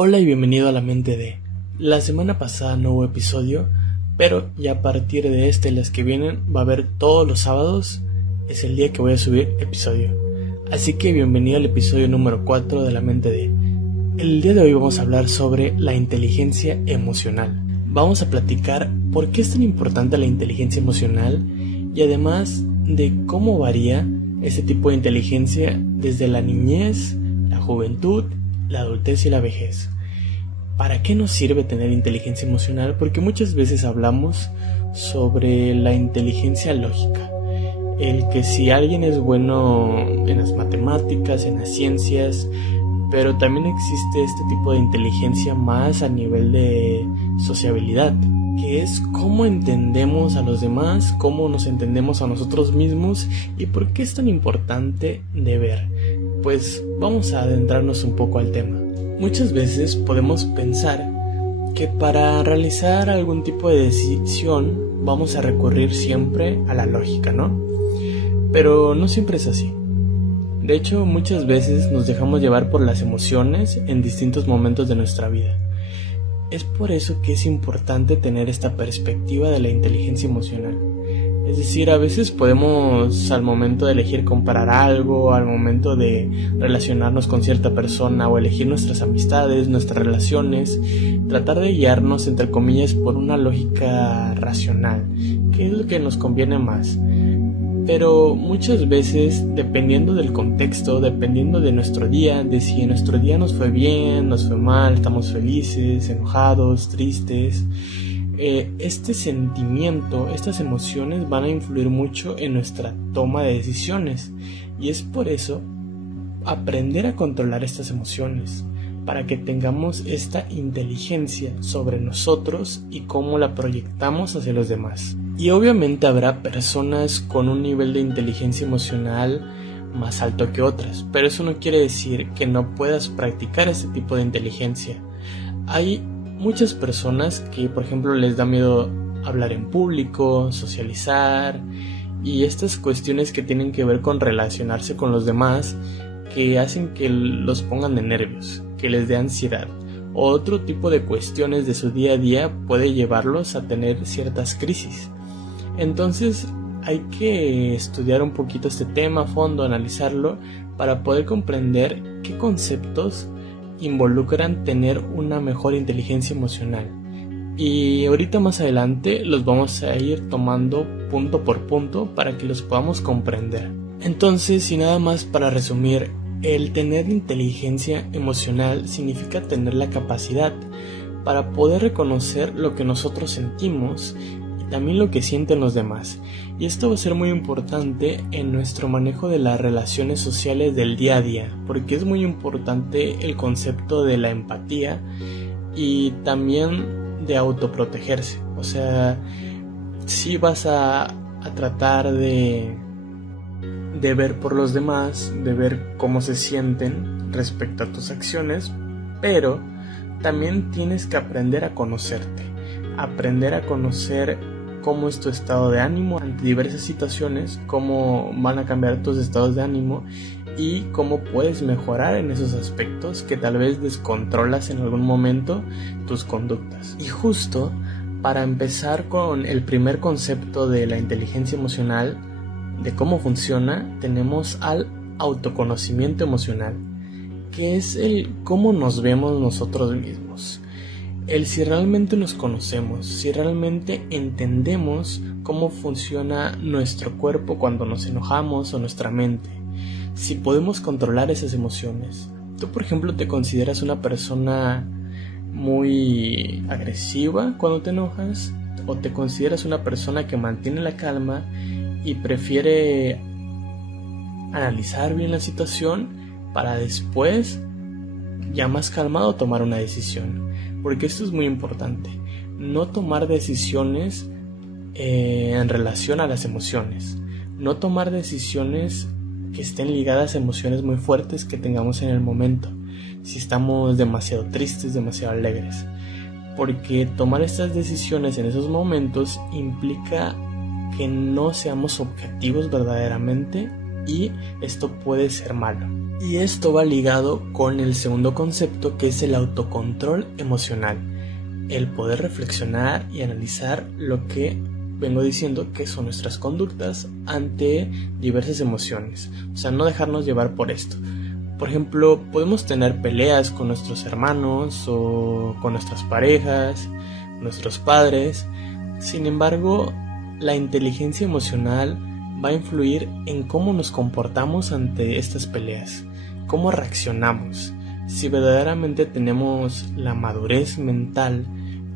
Hola y bienvenido a La Mente de. La semana pasada no hubo episodio, pero ya a partir de este y las que vienen va a haber todos los sábados, es el día que voy a subir episodio. Así que bienvenido al episodio número 4 de La Mente de. El día de hoy vamos a hablar sobre la inteligencia emocional. Vamos a platicar por qué es tan importante la inteligencia emocional y además de cómo varía ese tipo de inteligencia desde la niñez, la juventud, la adultez y la vejez. ¿Para qué nos sirve tener inteligencia emocional? Porque muchas veces hablamos sobre la inteligencia lógica. El que si alguien es bueno en las matemáticas, en las ciencias, pero también existe este tipo de inteligencia más a nivel de sociabilidad, que es cómo entendemos a los demás, cómo nos entendemos a nosotros mismos y por qué es tan importante de ver. Pues vamos a adentrarnos un poco al tema. Muchas veces podemos pensar que para realizar algún tipo de decisión vamos a recurrir siempre a la lógica, ¿no? Pero no siempre es así. De hecho, muchas veces nos dejamos llevar por las emociones en distintos momentos de nuestra vida. Es por eso que es importante tener esta perspectiva de la inteligencia emocional. Es decir, a veces podemos, al momento de elegir comprar algo, al momento de relacionarnos con cierta persona o elegir nuestras amistades, nuestras relaciones, tratar de guiarnos, entre comillas, por una lógica racional, que es lo que nos conviene más. Pero muchas veces, dependiendo del contexto, dependiendo de nuestro día, de si en nuestro día nos fue bien, nos fue mal, estamos felices, enojados, tristes, este sentimiento, estas emociones van a influir mucho en nuestra toma de decisiones. Y es por eso aprender a controlar estas emociones, para que tengamos esta inteligencia sobre nosotros y cómo la proyectamos hacia los demás. Y obviamente habrá personas con un nivel de inteligencia emocional más alto que otras, pero eso no quiere decir que no puedas practicar este tipo de inteligencia. Hay muchas personas que, por ejemplo, les da miedo hablar en público, socializar y estas cuestiones que tienen que ver con relacionarse con los demás, que hacen que los pongan de nervios, que les dé ansiedad. Otro tipo de cuestiones de su día a día puede llevarlos a tener ciertas crisis. Entonces hay que estudiar un poquito este tema a fondo, analizarlo, para poder comprender qué conceptos involucran tener una mejor inteligencia emocional. Y ahorita más adelante los vamos a ir tomando punto por punto para que los podamos comprender. Entonces, y nada más para resumir, el tener inteligencia emocional significa tener la capacidad para poder reconocer lo que nosotros sentimos y también lo que sienten los demás. Y esto va a ser muy importante en nuestro manejo de las relaciones sociales del día a día, porque es muy importante el concepto de la empatía y también de autoprotegerse. O sea, si vas a tratar de ver por los demás, de ver cómo se sienten respecto a tus acciones, pero también tienes que aprender a conocerte, aprender a conocer cómo es tu estado de ánimo ante diversas situaciones, cómo van a cambiar tus estados de ánimo y cómo puedes mejorar en esos aspectos que tal vez descontrolas en algún momento tus conductas. Y justo para empezar con el primer concepto de la inteligencia emocional, de cómo funciona, tenemos al autoconocimiento emocional, que es el cómo nos vemos nosotros mismos. El si realmente nos conocemos, si realmente entendemos cómo funciona nuestro cuerpo cuando nos enojamos o nuestra mente, si podemos controlar esas emociones. Tú, por ejemplo, te consideras una persona muy agresiva cuando te enojas, o te consideras una persona que mantiene la calma y prefiere analizar bien la situación para después, ya más calmado, tomar una decisión. Porque esto es muy importante, no tomar decisiones en relación a las emociones, no tomar decisiones que estén ligadas a emociones muy fuertes que tengamos en el momento, si estamos demasiado tristes, demasiado alegres, porque tomar estas decisiones en esos momentos implica que no seamos objetivos verdaderamente y esto puede ser malo. Y esto va ligado con el segundo concepto, que es el autocontrol emocional. El poder reflexionar y analizar lo que vengo diciendo que son nuestras conductas ante diversas emociones. O sea, no dejarnos llevar por esto. Por ejemplo, podemos tener peleas con nuestros hermanos o con nuestras parejas, nuestros padres. Sin embargo, la inteligencia emocional va a influir en cómo nos comportamos ante estas peleas, cómo reaccionamos, si verdaderamente tenemos la madurez mental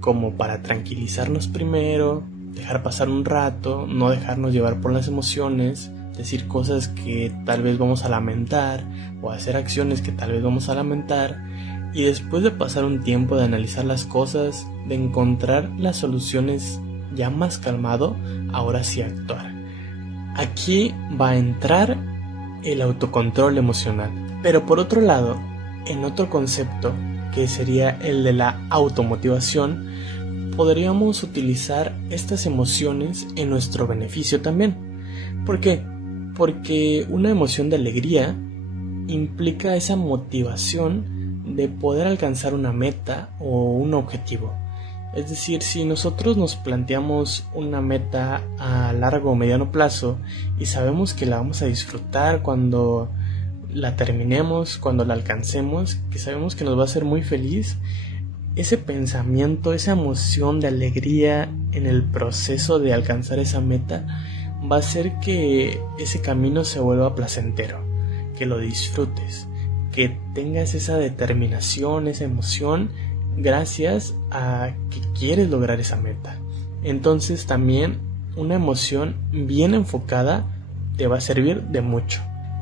como para tranquilizarnos primero, dejar pasar un rato, no dejarnos llevar por las emociones, decir cosas que tal vez vamos a lamentar o hacer acciones que tal vez vamos a lamentar, y después de pasar un tiempo de analizar las cosas, de encontrar las soluciones ya más calmado, ahora sí actuar. Aquí va a entrar el autocontrol emocional. Pero por otro lado, en otro concepto, que sería el de la automotivación, podríamos utilizar estas emociones en nuestro beneficio también. ¿Por qué? Porque una emoción de alegría implica esa motivación de poder alcanzar una meta o un objetivo. Es decir, si nosotros nos planteamos una meta a largo o mediano plazo y sabemos que la vamos a disfrutar cuando la terminemos, cuando la alcancemos, que sabemos que nos va a hacer muy feliz, ese pensamiento, esa emoción de alegría en el proceso de alcanzar esa meta va a hacer que ese camino se vuelva placentero, que lo disfrutes, que tengas esa determinación, esa emoción, gracias a que quieres lograr esa meta. Entonces también una emoción bien enfocada te va a servir de mucho.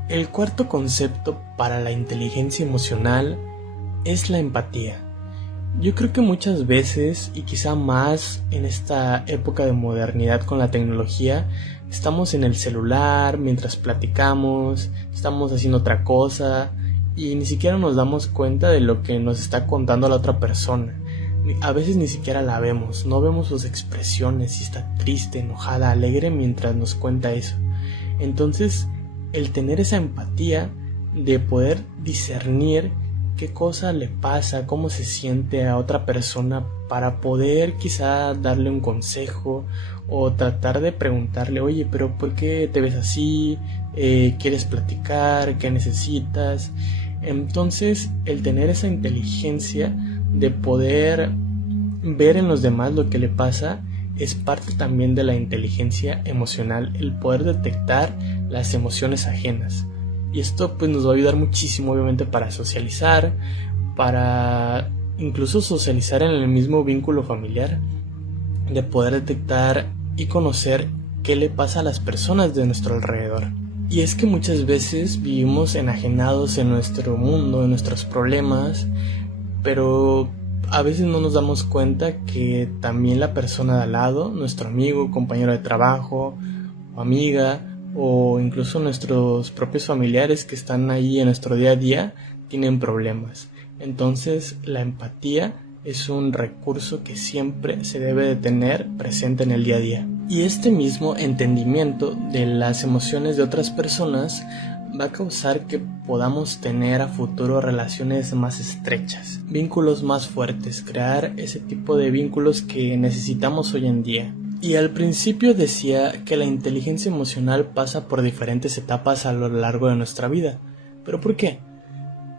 El cuarto concepto para la inteligencia emocional es la empatía. Yo creo que muchas veces, y quizá más en esta época de modernidad con la tecnología, estamos en el celular mientras platicamos, estamos haciendo otra cosa y ni siquiera nos damos cuenta de lo que nos está contando la otra persona. A veces ni siquiera la vemos, no vemos sus expresiones, si está triste, enojada, alegre mientras nos cuenta eso. Entonces, el tener esa empatía de poder discernir qué cosa le pasa, cómo se siente a otra persona para poder quizá darle un consejo o tratar de preguntarle, oye, pero ¿por qué te ves así? ¿Quieres platicar? ¿Qué necesitas? Entonces, el tener esa inteligencia de poder ver en los demás lo que le pasa es parte también de la inteligencia emocional, el poder detectar las emociones ajenas. Y esto pues nos va a ayudar muchísimo, obviamente, para socializar, para incluso socializar en el mismo vínculo familiar, de poder detectar y conocer qué le pasa a las personas de nuestro alrededor. Y es que muchas veces vivimos enajenados en nuestro mundo, en nuestros problemas, pero a veces no nos damos cuenta que también la persona de al lado, nuestro amigo, compañero de trabajo o amiga, o incluso nuestros propios familiares que están ahí en nuestro día a día, tienen problemas. Entonces la empatía es un recurso que siempre se debe de tener presente en el día a día. Y este mismo entendimiento de las emociones de otras personas va a causar que podamos tener a futuro relaciones más estrechas, vínculos más fuertes, crear ese tipo de vínculos que necesitamos hoy en día. Y al principio decía que la inteligencia emocional pasa por diferentes etapas a lo largo de nuestra vida. ¿Pero por qué?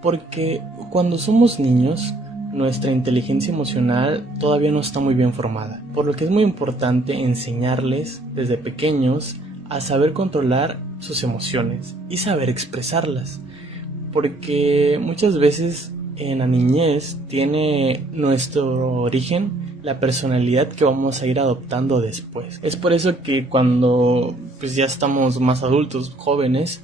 Porque cuando somos niños, nuestra inteligencia emocional todavía no está muy bien formada, por lo que es muy importante enseñarles desde pequeños a saber controlar sus emociones y saber expresarlas, porque muchas veces en la niñez tiene nuestro origen la personalidad que vamos a ir adoptando después. Es por eso que cuando pues ya estamos más adultos, jóvenes,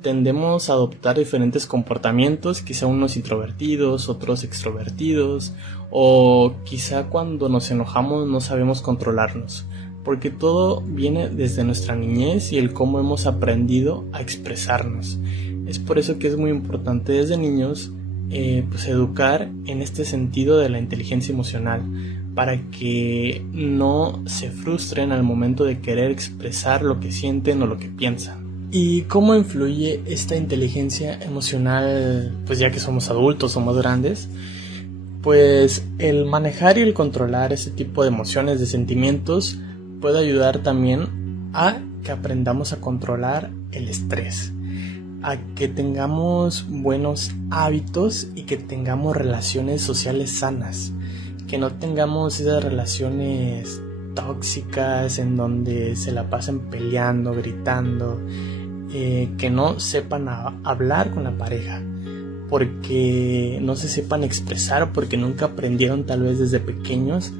tendemos a adoptar diferentes comportamientos, quizá unos introvertidos, otros extrovertidos, o quizá cuando nos enojamos no sabemos controlarnos, porque todo viene desde nuestra niñez y el cómo hemos aprendido a expresarnos. Es por eso que es muy importante desde niños pues educar en este sentido de la inteligencia emocional, para que no se frustren al momento de querer expresar lo que sienten o lo que piensan. ¿Y cómo influye esta inteligencia emocional, pues ya que somos adultos, somos grandes? Pues el manejar y el controlar ese tipo de emociones, de sentimientos, puede ayudar también a que aprendamos a controlar el estrés, a que tengamos buenos hábitos y que tengamos relaciones sociales sanas, que no tengamos esas relaciones tóxicas en donde se la pasen peleando, gritando, que no sepan hablar con la pareja, porque no se sepan expresar, porque nunca aprendieron tal vez desde pequeños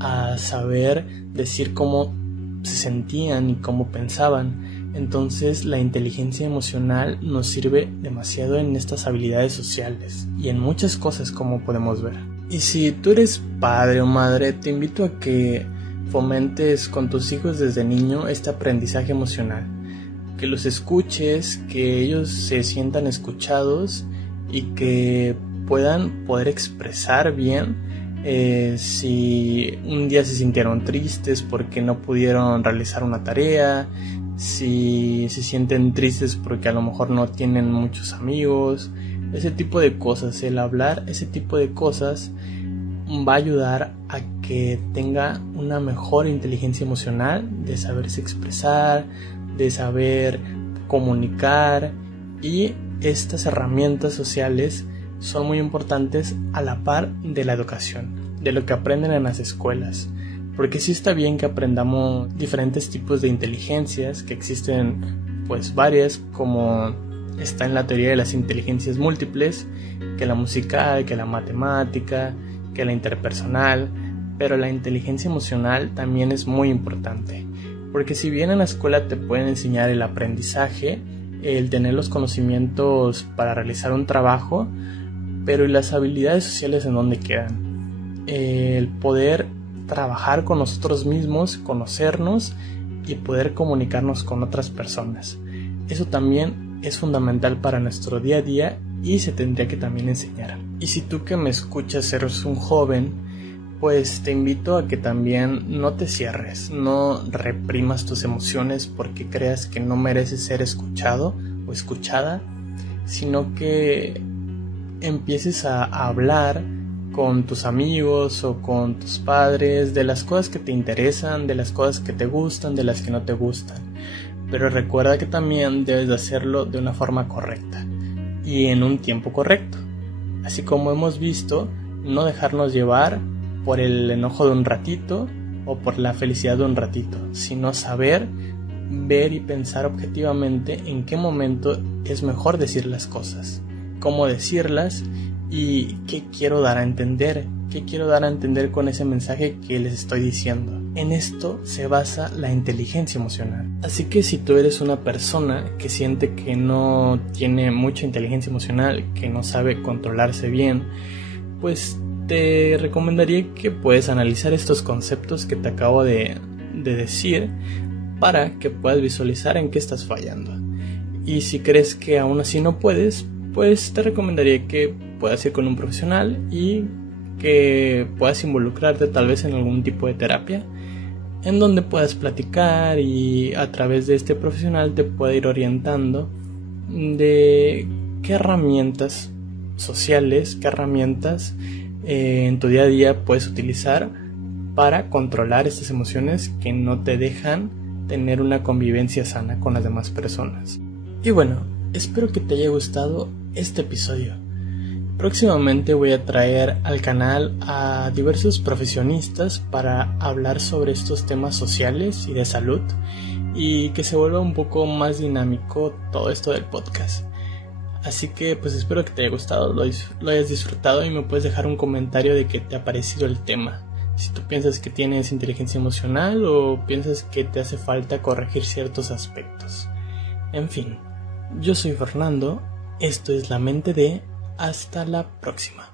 a saber decir cómo se sentían y cómo pensaban. Entonces la inteligencia emocional nos sirve demasiado en estas habilidades sociales y en muchas cosas, como podemos ver. Y si tú eres padre o madre, te invito a que fomentes con tus hijos desde niño este aprendizaje emocional, que los escuches, que ellos se sientan escuchados y que puedan poder expresar bien si un día se sintieron tristes porque no pudieron realizar una tarea, si se sienten tristes porque a lo mejor no tienen muchos amigos, ese tipo de cosas. El hablar ese tipo de cosas va a ayudar a que tenga una mejor inteligencia emocional, de saberse expresar, de saber comunicar, y estas herramientas sociales son muy importantes a la par de la educación, de lo que aprenden en las escuelas, porque sí está bien que aprendamos diferentes tipos de inteligencias, que existen pues varias, como está en la teoría de las inteligencias múltiples, que la musical, que la matemática, que la interpersonal, pero la inteligencia emocional también es muy importante, porque si bien en la escuela te pueden enseñar el aprendizaje, el tener los conocimientos para realizar un trabajo, pero ¿y las habilidades sociales en dónde quedan? El poder trabajar con nosotros mismos, conocernos y poder comunicarnos con otras personas. Eso también es fundamental para nuestro día a día y se tendría que también enseñar. Y si tú que me escuchas eres un joven, pues te invito a que también no te cierres, no reprimas tus emociones porque creas que no mereces ser escuchado o escuchada, sino que empieces a hablar con tus amigos o con tus padres de las cosas que te interesan, de las cosas que te gustan, de las que no te gustan. Pero recuerda que también debes de hacerlo de una forma correcta y en un tiempo correcto. Así como hemos visto, no dejarnos llevar por el enojo de un ratito o por la felicidad de un ratito, sino saber ver y pensar objetivamente en qué momento es mejor decir las cosas, cómo decirlas y qué quiero dar a entender, con ese mensaje que les estoy diciendo. En esto se basa la inteligencia emocional. Así que si tú eres una persona que siente que no tiene mucha inteligencia emocional, que no sabe controlarse bien, pues te recomendaría que puedes analizar estos conceptos que te acabo de decir para que puedas visualizar en qué estás fallando. Y si crees que aún así no puedes, pues te recomendaría que puedas ir con un profesional y que puedas involucrarte tal vez en algún tipo de terapia en donde puedas platicar y a través de este profesional te pueda ir orientando de qué herramientas sociales, qué herramientas en tu día a día puedes utilizar para controlar estas emociones que no te dejan tener una convivencia sana con las demás personas. Y bueno, espero que te haya gustado este episodio. Próximamente voy a traer al canal a diversos profesionistas para hablar sobre estos temas sociales y de salud y que se vuelva un poco más dinámico todo esto del podcast. Así que pues espero que te haya gustado, lo hayas disfrutado y me puedes dejar un comentario de qué te ha parecido el tema. Si tú piensas que tienes inteligencia emocional o piensas que te hace falta corregir ciertos aspectos. En fin, yo soy Fernando, esto es La Mente de... Hasta la próxima.